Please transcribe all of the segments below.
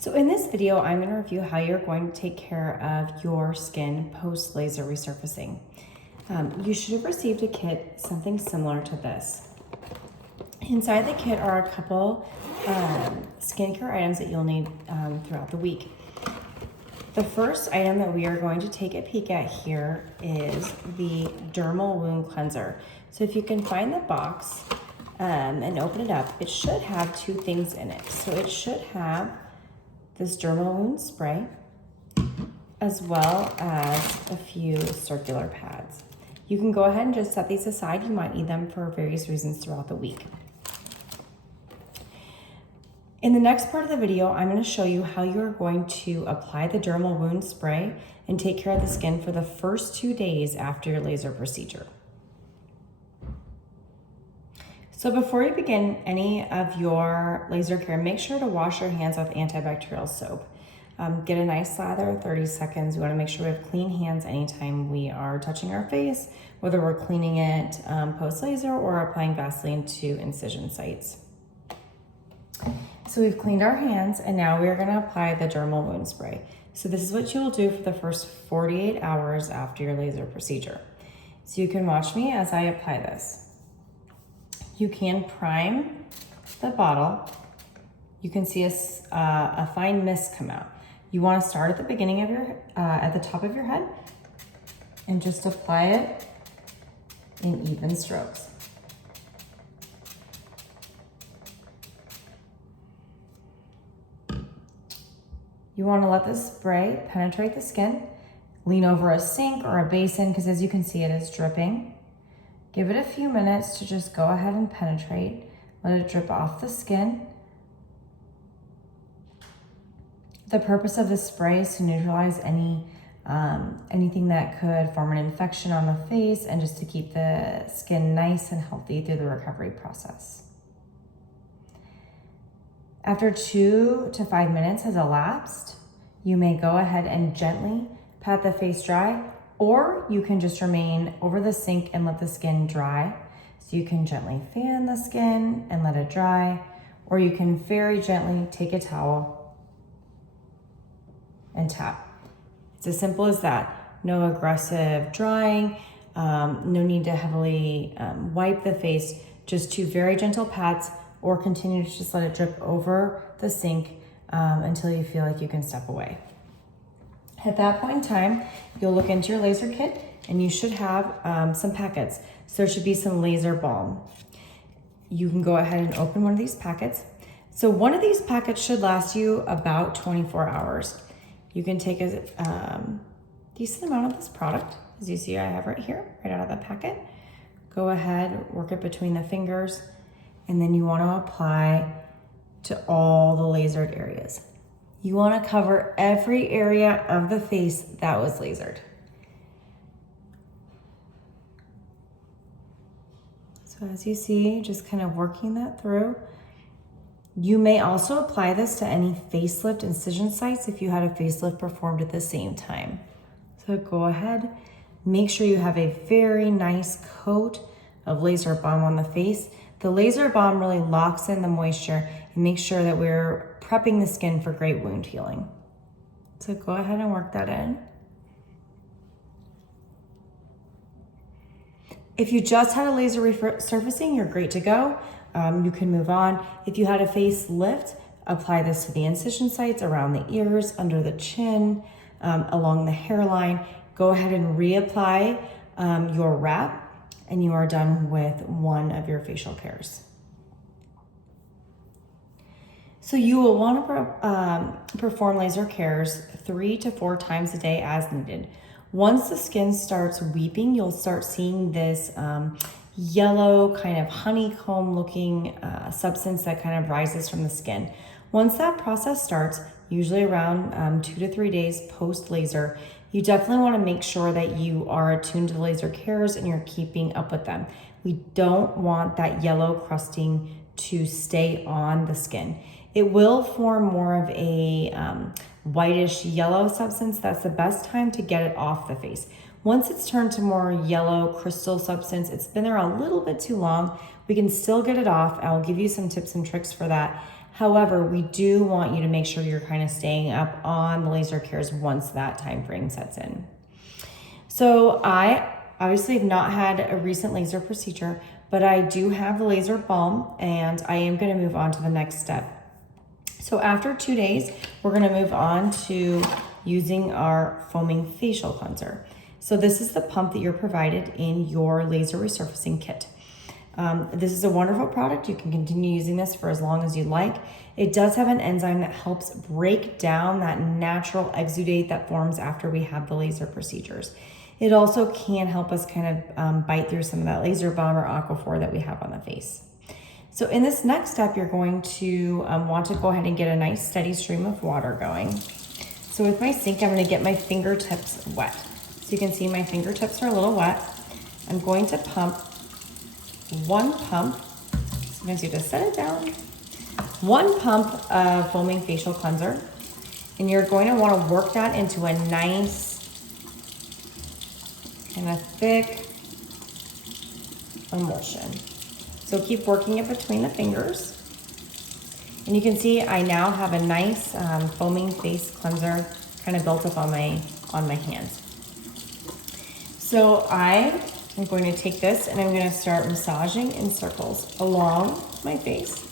So in this video, I'm going to review how you're going to take care of your skin post laser resurfacing. You should have received a kit, something similar to this. Inside the kit are a couple skincare items that you'll need throughout the week. The first item that we are going to take a peek at here is the dermal wound cleanser. So if you can find the box and open it up, it should have two things in it. So it should have this dermal wound spray, as well as a few circular pads. You can go ahead and just set these aside. You might need them for various reasons throughout the week. In the next part of the video, I'm going to show you how you're going to apply the dermal wound spray and take care of the skin for the first 2 days after your laser procedure. So before you begin any of your laser care, make sure to wash your hands with antibacterial soap. Get a nice lather, 30 seconds. We want to make sure we have clean hands anytime we are touching our face, whether we're cleaning it post-laser or applying Vaseline to incision sites. So we've cleaned our hands, and now we are going to apply the dermal wound spray. So this is what you will do for the first 48 hours after your laser procedure. So you can watch me as I apply this. You can prime the bottle. You can see a fine mist come out. You want to start at the beginning of your, at the top of your head, and just apply it in even strokes. You want to let the spray penetrate the skin. Lean over a sink or a basin, because as you can see, it is dripping. Give it a few minutes to just go ahead and penetrate. Let it drip off the skin. The purpose of this spray is to neutralize anything that could form an infection on the face, and just to keep the skin nice and healthy through the recovery process. After 2 to 5 minutes has elapsed, you may go ahead and gently pat the face dry, or you can just remain over the sink and let the skin dry. So you can gently fan the skin and let it dry, or you can very gently take a towel and tap. It's as simple as that. No aggressive drying, no need to heavily wipe the face, just 2 very gentle pats, or continue to just let it drip over the sink until you feel like you can step away. At that point in time, you'll look into your laser kit, and you should have some packets. So there should be some laser balm. You can go ahead and open one of these packets. So one of these packets should last you about 24 hours. You can take a decent amount of this product, as you see I have right here, right out of the packet. Go ahead, work it between the fingers, and then you want to apply to all the lasered areas. You want to cover every area of the face that was lasered. So as you see, just kind of working that through. You may also apply this to any facelift incision sites if you had a facelift performed at the same time. So go ahead, make sure you have a very nice coat of laser balm on the face. The laser balm really locks in the moisture and makes sure that we're prepping the skin for great wound healing. So go ahead and work that in. If you just had a laser resurfacing, you're great to go. You can move on. If you had a facelift, apply this to the incision sites around the ears, under the chin, along the hairline. Go ahead and reapply your wrap, and you are done with one of your facial cares. So you will want to perform laser cares 3 to 4 times a day as needed. Once the skin starts weeping, you'll start seeing this yellow kind of honeycomb looking substance that kind of rises from the skin. Once that process starts, usually around 2 to 3 days post laser, you definitely want to make sure that you are attuned to the laser cares and you're keeping up with them. We don't want that yellow crusting to stay on the skin. It will form more of a whitish yellow substance. That's the best time to get it off the face. Once it's turned to more yellow crystal substance, it's been there a little bit too long, we can still get it off. I'll give you some tips and tricks for that. However, we do want you to make sure you're kind of staying up on the laser cares once that time frame sets in. So I obviously have not had a recent laser procedure, but I do have the laser balm, and I am going to move on to the next step. So after 2 days, we're going to move on to using our foaming facial cleanser. So this is the pump that you're provided in your laser resurfacing kit. This is a wonderful product. You can continue using this for as long as you like. It does have an enzyme that helps break down that natural exudate that forms after we have the laser procedures. It also can help us kind of bite through some of that laser balm or aquaphor that we have on the face. So in this next step, you're going to want to go ahead and get a nice steady stream of water going. So with my sink, I'm going to get my fingertips wet. So you can see my fingertips are a little wet. I'm going to pump one pump. Sometimes you have to set it down. One pump of foaming facial cleanser. And you're going to want to work that into a nice kind of thick emulsion. So keep working it between the fingers. And you can see I now have a nice foaming face cleanser kind of built up on my hands. So I am going to take this and I'm going to start massaging in circles along my face.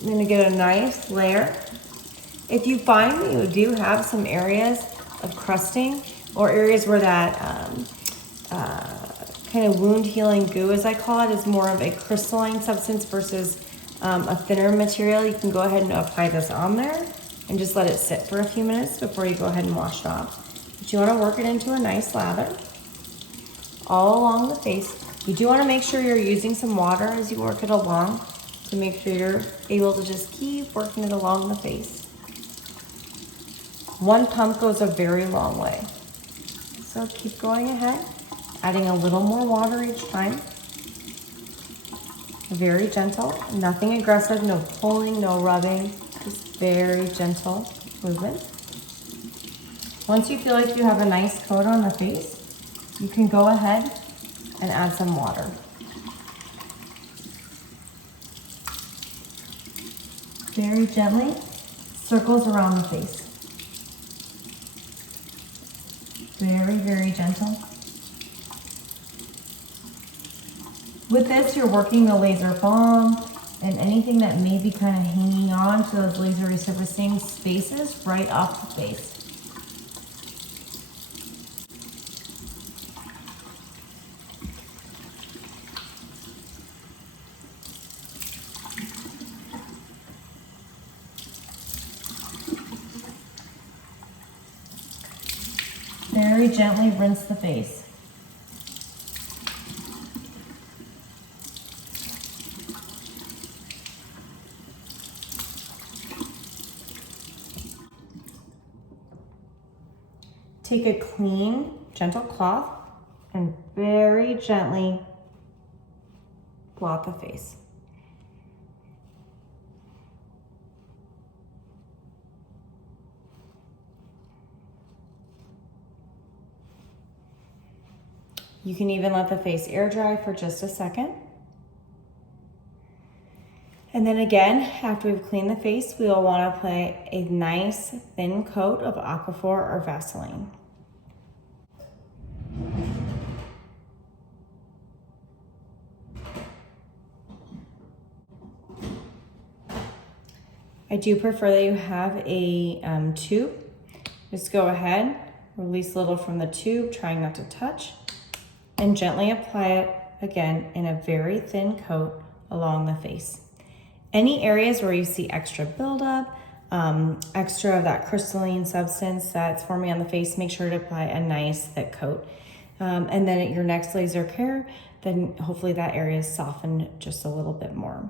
I'm going to get a nice layer. If you find that you do have some areas of crusting or areas where that kind of wound healing goo, as I call it, is more of a crystalline substance versus a thinner material, you can go ahead and apply this on there and just let it sit for a few minutes before you go ahead and wash it off. But you want to work it into a nice lather all along the face. You do want to make sure you're using some water as you work it along to make sure you're able to just keep working it along the face. One pump goes a very long way. So keep going ahead, adding a little more water each time. Very gentle, nothing aggressive, no pulling, no rubbing, just very gentle movement. Once you feel like you have a nice coat on the face, you can go ahead and add some water. Very gently, circles around the face. Very, very gentle. With this, you're working the laser balm and anything that may be kind of hanging on to those laser resurfacing spaces right off the face. Very gently rinse the face. Take a clean, gentle cloth and very gently blot the face. You can even let the face air dry for just a second. And then again, after we've cleaned the face, we will want to apply a nice thin coat of aquaphor or Vaseline. I do prefer that you have a tube. Just go ahead, release a little from the tube, trying not to touch, and gently apply it again in a very thin coat along the face. Any areas where you see extra buildup, extra of that crystalline substance that's forming on the face, make sure to apply a nice thick coat. And then at your next laser care, then hopefully that area is softened just a little bit more.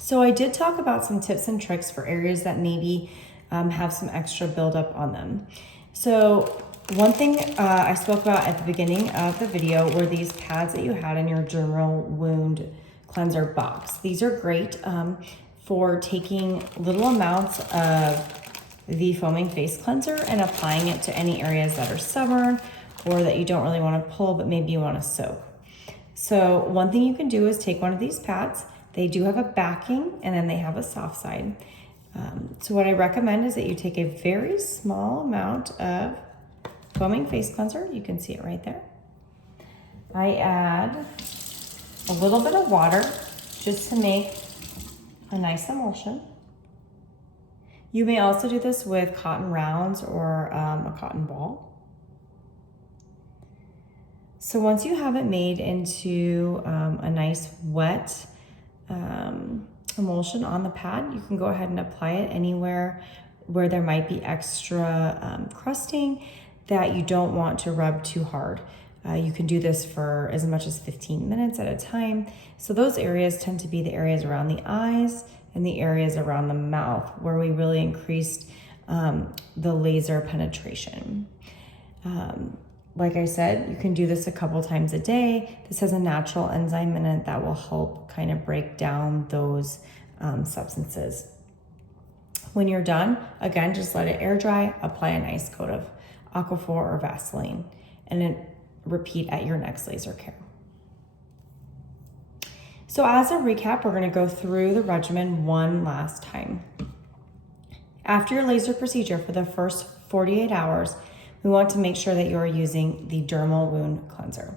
So I did talk about some tips and tricks for areas that maybe have some extra buildup on them. So one thing I spoke about at the beginning of the video were these pads that you had in your dermal wound cleanser box. These are great for taking little amounts of the foaming face cleanser and applying it to any areas that are stubborn or that you don't really want to pull, but maybe you want to soak. So one thing you can do is take one of these pads, They do have a backing and then they have a soft side. So what I recommend is that you take a very small amount of foaming face cleanser. You can see it right there. I add a little bit of water just to make a nice emulsion. You may also do this with cotton rounds or a cotton ball. So once you have it made into a nice wet emulsion on the pad, you can go ahead and apply it anywhere where there might be extra crusting that you don't want to rub too hard. You can do this for as much as 15 minutes at a time. So those areas tend to be the areas around the eyes and the areas around the mouth where we really increased the laser penetration. Like I said, you can do this a couple times a day. This has a natural enzyme in it that will help kind of break down those substances. When you're done, again, just let it air dry, apply a nice coat of Aquaphor or Vaseline, and then repeat at your next laser care. So as a recap, we're gonna go through the regimen one last time. After your laser procedure for the first 48 hours, we want to make sure that you're using the dermal wound cleanser.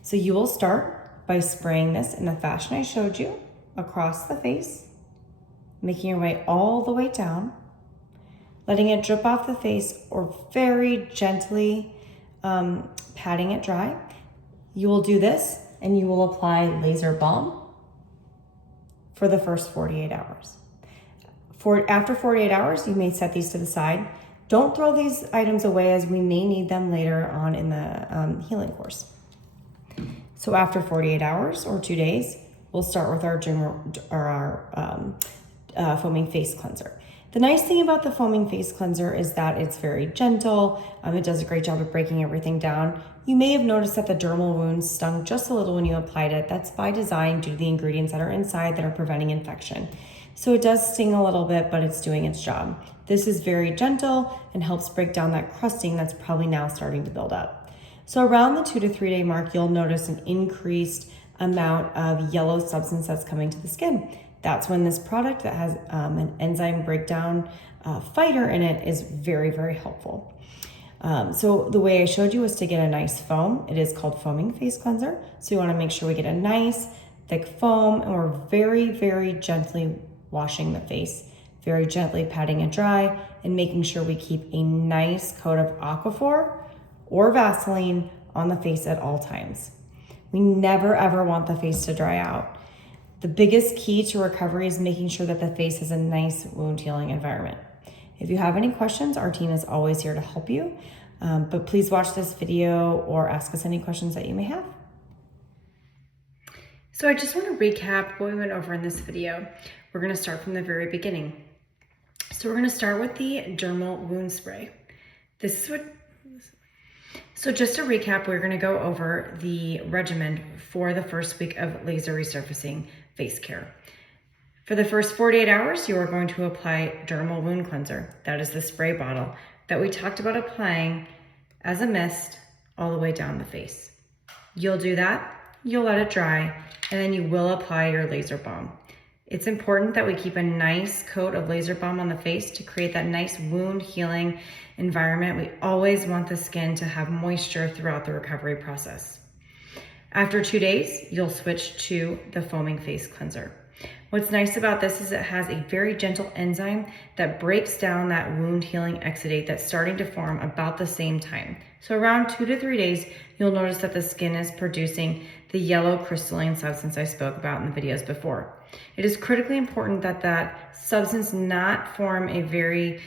So you will start by spraying this in the fashion I showed you across the face, making your way all the way down, letting it drip off the face or very gently patting it dry. You will do this and you will apply laser balm for the first 48 hours. After 48 hours, you may set these to the side. Don't throw these items away as we may need them later on in the healing course. So after 48 hours or 2 days, we'll start with our foaming face cleanser. The nice thing about the foaming face cleanser is that it's very gentle. It does a great job of breaking everything down. You may have noticed that the dermal wounds stung just a little when you applied it. That's by design due to the ingredients that are inside that are preventing infection. So it does sting a little bit, but it's doing its job. This is very gentle and helps break down that crusting that's probably now starting to build up. So around the 2 to 3 day mark, you'll notice an increased amount of yellow substance that's coming to the skin. That's when this product that has an enzyme breakdown fighter in it is very, very helpful. So the way I showed you was to get a nice foam. It is called foaming face cleanser. So you wanna make sure we get a nice thick foam and we're very, very gently washing the face, very gently patting it dry and making sure we keep a nice coat of Aquaphor or Vaseline on the face at all times. We never ever want the face to dry out. The biggest key to recovery is making sure that the face has a nice wound healing environment. If you have any questions, our team is always here to help you, but please watch this video or ask us any questions that you may have. So I just want to recap what we went over in this video. We're going to start from the very beginning. So we're going to start with the dermal wound spray. So just to recap, we're going to go over the regimen for the first week of laser resurfacing face care. For the first 48 hours, you are going to apply dermal wound cleanser. That is the spray bottle that we talked about applying as a mist all the way down the face. You'll do that, you'll let it dry, and then you will apply your laser balm. It's important that we keep a nice coat of laser balm on the face to create that nice wound healing environment. We always want the skin to have moisture throughout the recovery process. After 2 days, you'll switch to the foaming face cleanser. What's nice about this is it has a very gentle enzyme that breaks down that wound healing exudate that's starting to form about the same time. So around 2 to 3 days, you'll notice that the skin is producing the yellow crystalline substance I spoke about in the videos before. It is critically important that that substance not form a very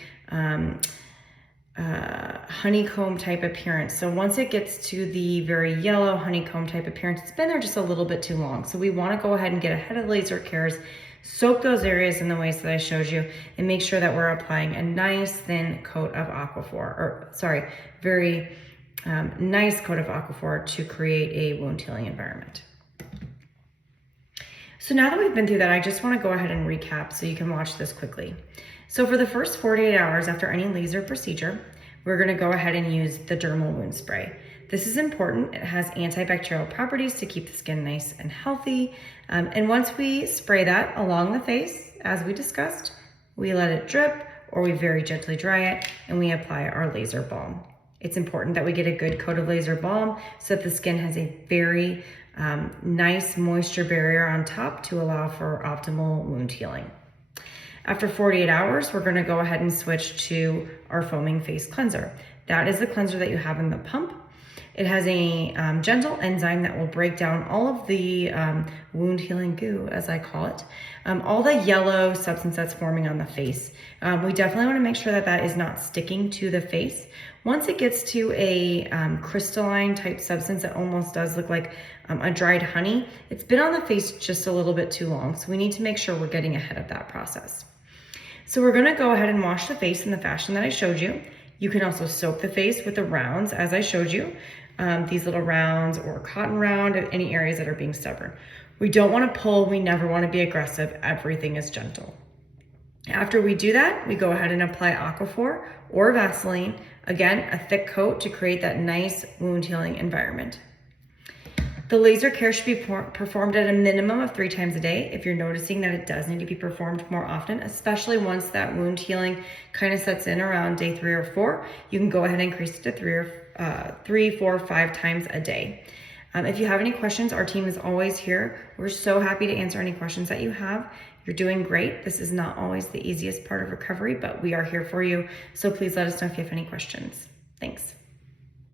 honeycomb type appearance. So once it gets to the very yellow honeycomb type appearance, it's been there just a little bit too long. So we want to go ahead and get ahead of laser cares, soak those areas in the ways that I showed you, and make sure that we're applying a nice thin coat of very nice coat of Aquaphor to create a wound healing environment. So now that we've been through that, I just want to go ahead and recap so you can watch this quickly. So for the first 48 hours after any laser procedure, we're going to go ahead and use the dermal wound spray. This is important. It has antibacterial properties to keep the skin nice and healthy. And once we spray that along the face, as we discussed, we let it drip or we very gently dry it and we apply our laser balm. It's important that we get a good coat of laser balm so that the skin has a very nice moisture barrier on top to allow for optimal wound healing. After 48 hours, we're gonna go ahead and switch to our foaming face cleanser. That is the cleanser that you have in the pump. It has a gentle enzyme that will break down all of the wound healing goo, as I call it, all the yellow substance that's forming on the face. We definitely want to make sure that that is not sticking to the face. Once it gets to a crystalline type substance that almost does look like a dried honey, it's been on the face just a little bit too long. So we need to make sure we're getting ahead of that process. So we're going to go ahead and wash the face in the fashion that I showed you. You can also soak the face with the rounds as I showed you, these little rounds or cotton round at any areas that are being stubborn. We don't want to pull, we never want to be aggressive, everything is gentle. After we do that, we go ahead and apply Aquaphor or Vaseline, again, a thick coat to create that nice wound healing environment. The laser care should be performed at a minimum of 3 times a day. If you're noticing that it does need to be performed more often, especially once that wound healing kind of sets in around day 3 or 4, you can go ahead and increase it to 3, 4, 5 times a day. If you have any questions, our team is always here. We're so happy to answer any questions that you have. You're doing great. This is not always the easiest part of recovery, but we are here for you. So please let us know if you have any questions. Thanks.